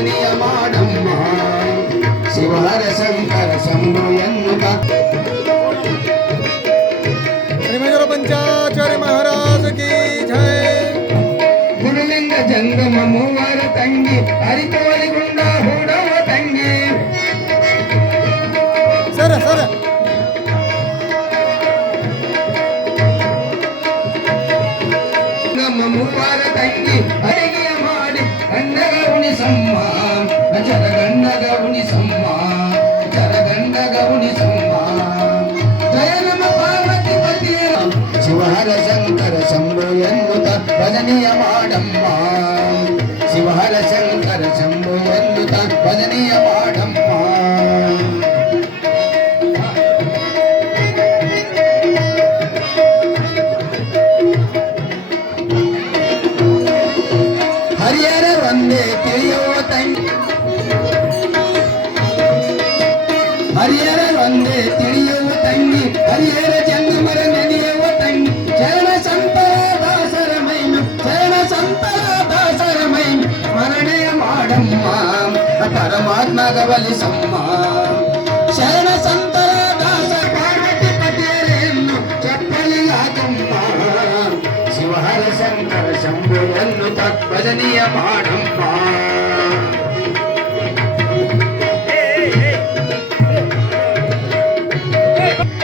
ಭಜನೆಯ ಮಾಡಮ್ಮ ಶಿವಹರ ಶಂಕರ ಶಂಭು ಎನ್ನುತ್ತ ಶ್ರೀಮಂಜರ ಪಂಚಾಚಾರ್ಯ ಮಹಾರಾಜ ಕಿ ಜಯ. ಗುರುಲಿಂಗ ಜಂಗಮ ಮೂವರ ತಂಗಿ ಹರಿತೋಲಿಗುಂಡ ಹೂಡವ ತಂಗಿ ಸರ ಸರ ಮೂವರ ತಂಗಿ ಅಡಿಗೆಯ ಮಾಡಿ ಗಂಡಗ ಉಣಿಸಮ್ಮ ಜರಗಂಡಗ ಉಣಿಸಮ್ಮ ಜರಗಂಡಗ ಉಣಿಸಮ್ಮ ಜಯ ನಮ ಪಾರ್ವತಿ ಪತಿಯ ಶಿವಹರ ಶಂಕರ ಶಂಭು ಎನ್ನುತ್ತ ಭಜನೆಯ ಮಾಡಮ್ಮ ಶಿವಹರ ಶಂಕರ ಶಂಭು ಎನ್ನುತ್ತ ಭಜನೆಯ ಮಾಡಮ್ಮ ಹರಿಯರ ಒಂದೇ ತಿಳಿಯುವ ತಂಗಿ ಹರಿಯರ ಒಂದೇ ತಿಳಿಯುವ ತಂಗಿ ಹರಿಯರ ಜಂಗಮರ ನೆನೆಯುವ ತಂಗಿ ಚರಣ ಸಂತರ ದಾಸರ ಮೈನು ಚರಣ ಸಂತರ ದಾಸರ ಮೈನು ಸ್ಮರಣೆಯ ಮಾಡಮ್ಮ ಪರಮಾತ್ಮ ಗವಲಿಸಮ್ಮ ಶರಣ ಸಂತರ ದಾಸ ಪಾರ್ವತಿ ಪತಿಯರೆಯನ್ನು ಚಪ್ಪಲಿಗಾಕಮ್ಮ ಶಿವಹರ ಶಂಕರ ಶಂಭು ಎನ್ನುತ್ತ ಭಜನೆಯ ಮಾಡಮ್ಮ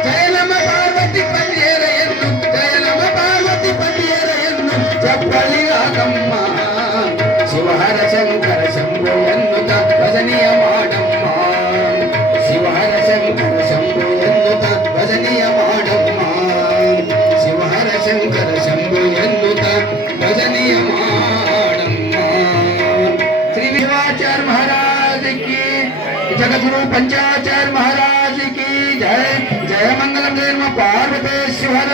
ಜಯ ನಮ ಪಾರ್ವತಿ ಪತಿಯರೆಯನ್ನು ಜಯ ನಮ ಪಾರ್ವತಿ ಪತಿಯರೆಯನ್ನು ಚಪ್ಪಲಿಗಾಕಮ್ಮ ಶಿವಹರ ಶಂಕರ ಶಂಭು ಎನ್ನುತ್ತ ಭಜನೆಯ ಮಾಡಮ್ಮ ಶಿವಹರ ಶಂಕರ ಶಂಭು ಎನ್ನುತ್ತ ಭಜನೆಯ ಮಾಡಮ್ಮ ಶಿವಹರ ಶಂಕರ ಶಂಭು ಎನ್ನುತ್ತ ಭಜನೆಯ ಮಾಡಮ್ಮ. ಶ್ರೀ ವಿಶ್ವಾಚಾರ್ಯ ಮಹಾರಾಜ ಕಿ ಜಗದ್ಗುರು ಪಂಚಾಚಾರ್ಯ ಮಹಾರಾಜ ಕಿ ಜಯ. ಜಯ ಮಂಗಲಂ ಜಯ ನಮ ಪಾರ್ವತೇಶ್ವರ.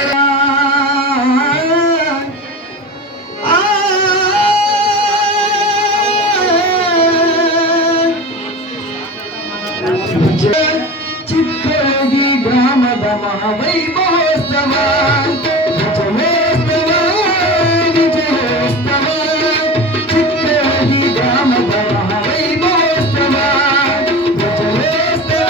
ಚಿಕ್ಕೋಗಿ ಗ್ರಾಮದ ಮಹಾವೈಭವೋತ್ಸವ ವಿಜಯೋತ್ಸವ ವಿಜಯೋತ್ಸವ ಚಿಕ್ಕೋಗಿ ಗ್ರಾಮದ ಮಹಾವೈಭವೋತ್ಸವ ವಿಜಯೋತ್ಸವ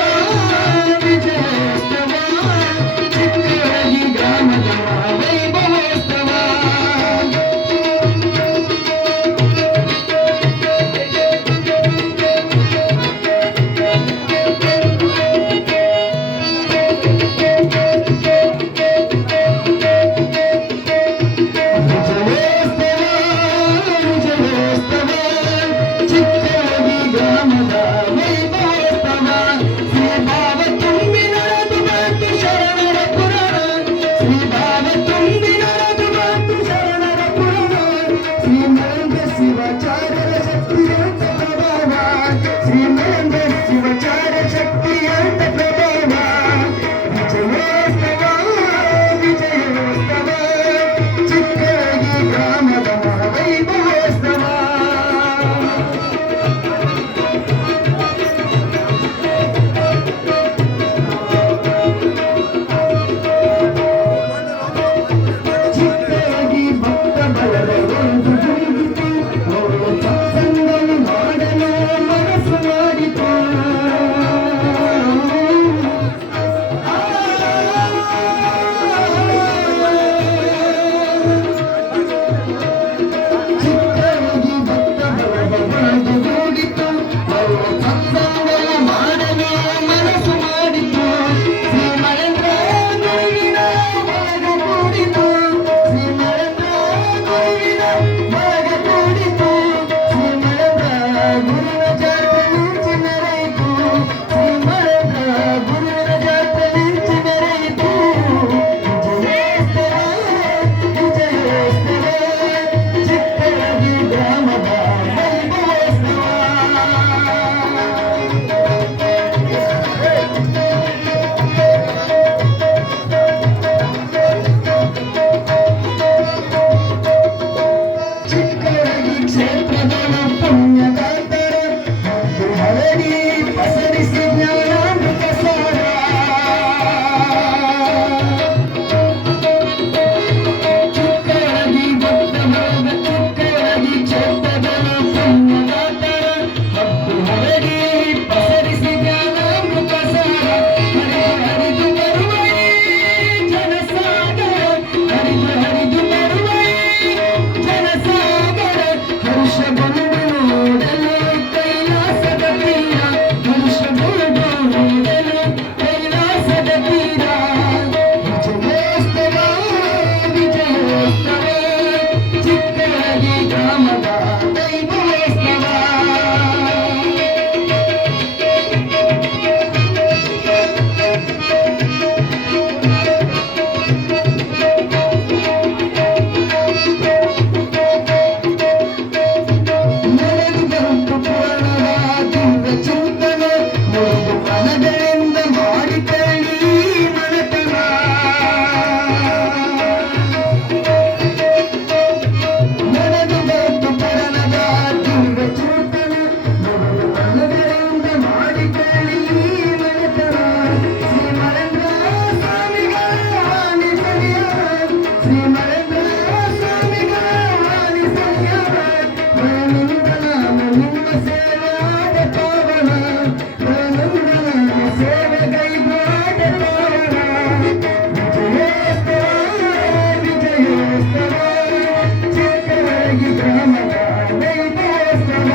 ಚಿಕ್ಕಗಿ ಗ್ರಾಮದ ವೈಭವೋತ್ಸವ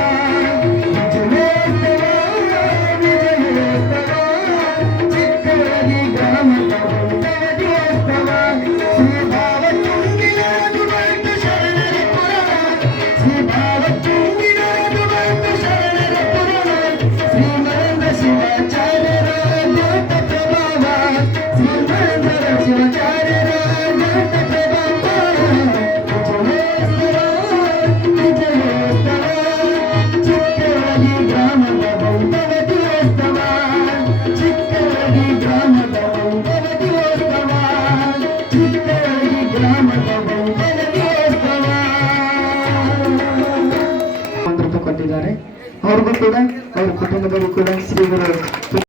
ವಿಜಯೋತ್ಸವ ವಿಜಯೋತ್ಸವ ಚಿಕ್ಕಗಿ ಗ್ರಾಮದ ವೈಭವೋತ್ಸವ ಶ್ರೀಭಾವ ತುಂಬಿನಾದು ಬಂತು ಶರಣರ ಪುರವ ಶ್ರೀಭಾವ ತುಂಬಿನಾದು ಬಂತು ಶರಣರ ಪುರವ ಶ್ರೀಮಂತ ಶಿವಾಚಾರ್ಯರ ದೊಡ್ಡ ಪ್ರಭಾವ ಶ್ರೀಮಂತ ಶಿವಾಚಾರ್ಯರ ದೊಡ್ಡ ಪ್ರಭಾವ ವಿಜಯೋತ್ಸವ ಚಿಕ್ಕಗಿ ಗ್ರಾಮದ ವೈಭವೋತ್ಸವ ಚಿಕ್ಕಗಿ ಗ್ರಾಮದ ವೈಭವೋತ್ಸವ ಚಿಕ್ಕಗಿ ಗ್ರಾಮದ ವೈಭವೋತ್ಸವ ಕೊಟ್ಟಿದ್ದಾರೆ. ಅವ್ರಿಗೂ ಕೂಡ ಅವ್ರ ಕುಟುಂಬದವರು ಕೂಡ ಶ್ರೀಗಳು